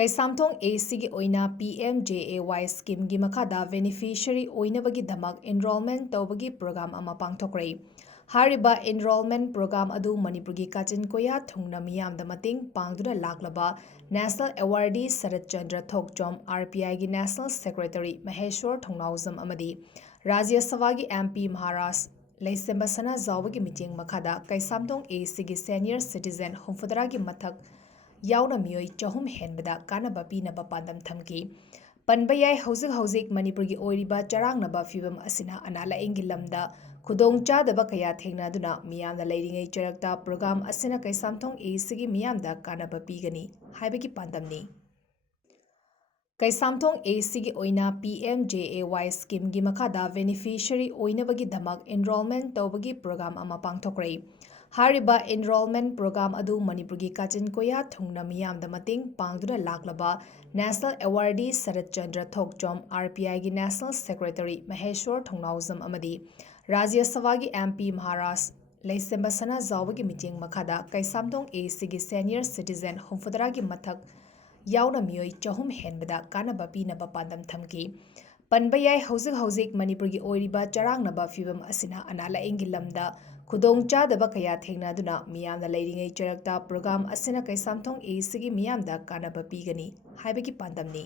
ꯀꯩꯁꯥꯝꯊꯣꯡ ꯑꯦꯁꯤꯒꯤ ꯑꯣꯏꯅ ꯄꯤ.ꯑꯦꯝ.ꯖꯦ.ꯑꯦ.ꯋꯥꯏ ꯁ꯭ꯀꯤꯝꯒꯤ ꯃꯈꯥꯗ ꯕꯦꯅꯤꯐꯤꯁꯤꯌꯔꯤ ꯑꯣꯏꯅꯕꯒꯤꯗꯃꯛ ꯑꯦꯟꯔꯣꯜꯃꯦꯟꯠ ꯇꯧꯕꯒꯤ ꯄ꯭ꯔꯣꯒ꯭ꯔꯥꯝ ꯑꯃ ꯄꯥꯡꯊꯣꯛꯈ꯭ꯔꯦ꯫ ꯍꯥꯏꯔꯤꯕ ꯑꯦꯟꯔꯣꯜꯃꯦꯟꯠ ꯄ꯭ꯔꯣꯒ꯭ꯔꯥꯝ ꯑꯗꯨ ꯃꯅꯤꯄꯨꯔꯒꯤ ꯀꯥꯆꯤꯟ ꯀꯣꯏꯌꯥ ꯊꯨꯡꯅ ꯃꯤꯌꯥꯝꯗ ꯃꯇꯦꯡ ꯄꯥꯡꯗꯨꯅ ꯂꯥꯛꯂꯕ ꯅꯦꯁꯅꯦꯜ ꯑꯦꯋꯥꯔꯗꯤ ꯁꯔꯠꯆꯟꯗ꯭ꯔ ꯊꯣꯛꯆꯣꯝ (RPIꯒꯤ ꯅꯦꯁꯅꯦꯜ ꯁꯦꯀ꯭ꯔꯦꯇꯔꯤ) ꯃꯍꯦꯁ꯭ꯋꯔ ꯊꯣꯡꯅꯥꯎꯖꯝ ꯑꯃꯗꯤ ꯔꯥꯖ꯭ꯌ ꯁꯚꯥꯒꯤ MP ꯃꯍꯥꯔꯥꯖ ꯂꯩꯁꯦꯝꯕ ꯁꯅꯥꯖꯥꯎꯕꯒꯤ ꯃꯤꯠꯌꯦꯡ ꯃꯈꯥꯗ ꯀꯩꯁꯥꯝꯊꯣꯡ ꯑꯦꯁꯤꯒꯤ ꯁꯦꯅꯤꯌꯔ ꯁꯤꯇꯤꯖꯦꯟ 70ꯒꯤ ꯃꯊꯛ ꯌꯥꯎꯅ ꯃꯤꯑꯣꯏ 300 ꯍꯦꯟꯕꯗ ꯀꯥꯟꯅꯕ ꯄꯤꯅꯕ ꯄꯥꯟꯗꯝ ꯊꯝꯈꯤ꯫ ꯄꯟꯕ ꯌꯥꯏ ꯍꯧꯖꯤꯛ ꯃꯅꯤꯄꯨꯔꯒꯤ ꯑꯣꯏꯔꯤꯕ ꯆꯔꯥꯡꯅꯕ ꯐꯤꯚꯝ ꯑꯁꯤꯅ ꯑꯅꯥ ꯂꯥꯏꯌꯦꯡꯒꯤ ꯂꯝꯗ ꯈꯨꯗꯣꯡꯆꯥꯗꯕ ꯀꯌꯥ ꯊꯦꯡꯅꯗꯨꯅ ꯃꯤꯌꯥꯝꯅ ꯂꯩꯔꯤꯉꯩ ꯆꯔꯛꯇ ꯄ꯭ꯔꯣꯒ꯭ꯔꯥꯝ ꯑꯁꯤꯅ ꯀꯩꯁꯥꯝꯊꯣꯡ ꯑꯦꯁꯤꯒꯤ ꯃꯤꯌꯥꯝꯗ ꯀꯥꯟꯅꯕ ꯄꯤꯒꯅꯤ ꯍꯥꯏꯕꯒꯤ ꯄꯥꯟꯗꯝꯅꯤ꯫ ꯀꯩꯁꯥꯝꯊꯣꯡ ꯑꯦꯁꯤꯒꯤ ꯑꯣꯏꯅ ꯄꯤ.ꯑꯦꯝ.ꯖꯦ.ꯑꯦ.ꯋꯥꯏ ꯁ꯭ꯀꯤꯝꯒꯤ ꯃꯈꯥꯗ ꯕꯦꯅꯤꯐꯤꯁꯤꯌꯔꯤ ꯑꯣꯏꯅꯕꯒꯤꯗꯃꯛ ꯑꯦꯟꯔꯣꯜꯃꯦꯟꯠ ꯇꯧꯕꯒꯤ ꯄ꯭ꯔꯣꯒ꯭ꯔꯥꯝ ꯑꯃ ꯄꯥꯡꯊꯣꯛꯈ꯭ꯔꯦ꯫ ꯍꯥꯏꯔꯤꯕ ꯑꯦꯟꯔꯣꯜꯃꯦꯟꯠ ꯄ꯭ꯔꯣꯒ꯭ꯔꯥꯝ ꯑꯗꯨ ꯃꯅꯤꯄꯨꯔꯒꯤ ꯀꯥꯆꯤꯟ ꯀꯣꯏꯌꯥ ꯊꯨꯡꯅ ꯃꯤꯌꯥꯝꯗ ꯃꯇꯦꯡ ꯄꯥꯡꯗꯨꯅ ꯂꯥꯛꯂꯕ ꯅꯦꯁꯅꯦꯜ ꯑꯦꯋꯥꯔꯗꯤ ꯁꯔꯠꯆꯟꯗ꯭ꯔ ꯊꯣꯛꯆꯣꯝ (RPIꯒꯤ ꯅꯦꯁꯅꯦꯜ ꯁꯦꯀ꯭ꯔꯦꯇꯔꯤ) ꯃꯍꯦꯁ꯭ꯋꯔ ꯊꯣꯡꯅꯥꯎꯖꯝ ꯑꯃꯗꯤ ꯔꯥꯖ꯭ꯌ ꯁꯚꯥꯒꯤ MP ꯃꯍꯥꯔꯥꯖ ꯂꯩꯁꯦꯝꯕ ꯁꯅꯥꯖꯥꯎꯕꯒꯤ ꯃꯤꯠꯌꯦꯡ ꯃꯈꯥꯗ ꯀꯩꯁꯥꯝꯊꯣꯡ ꯑꯦꯁꯤꯒꯤ ꯁꯦꯅꯤꯌꯔ ꯁꯤꯇꯤꯖꯦꯟ 70ꯒꯤ ꯃꯊꯛ ꯌꯥꯎꯅ ꯃꯤꯑꯣꯏ 300 ꯍꯦꯟꯕꯗ ꯀꯥꯟꯅꯕ ꯄꯤꯅꯕ ꯄꯥꯟꯗꯝ ꯊꯝꯈꯤ꯫ ꯄꯟꯕ ꯌꯥꯏ ꯍꯧꯖꯤꯛ ꯃꯅꯤꯄꯨꯔꯒꯤ ꯑꯣꯏꯔꯤꯕ ꯆꯔꯥꯡꯅꯕ ꯐꯤꯚꯝ ꯑꯁꯤꯅ ꯑꯅꯥ ꯂꯥꯏꯌꯦꯡꯒꯤ ꯂꯝꯗ ꯈꯨꯗꯣꯡꯆꯥꯗꯕ ꯀꯌా ꯊꯦꯡꯅꯗꯨꯅ ꯃꯤꯌꯥꯝꯅ ꯂꯩꯔꯤꯉꯩ ꯆꯔꯛꯇ ꯄ꯭ꯔꯣꯒ꯭ꯔꯥꯝ ꯑꯁꯤꯅ ꯀꯩꯁꯥꯝꯊꯣꯡ ꯑꯦꯁꯤꯒꯤ ꯃꯤꯌꯥꯝꯗ ꯀꯥꯟꯅꯕ ꯄꯤꯒꯅꯤ ꯍꯥꯏꯕꯒꯤ ꯄꯥꯟꯗꯝꯅꯤ꯫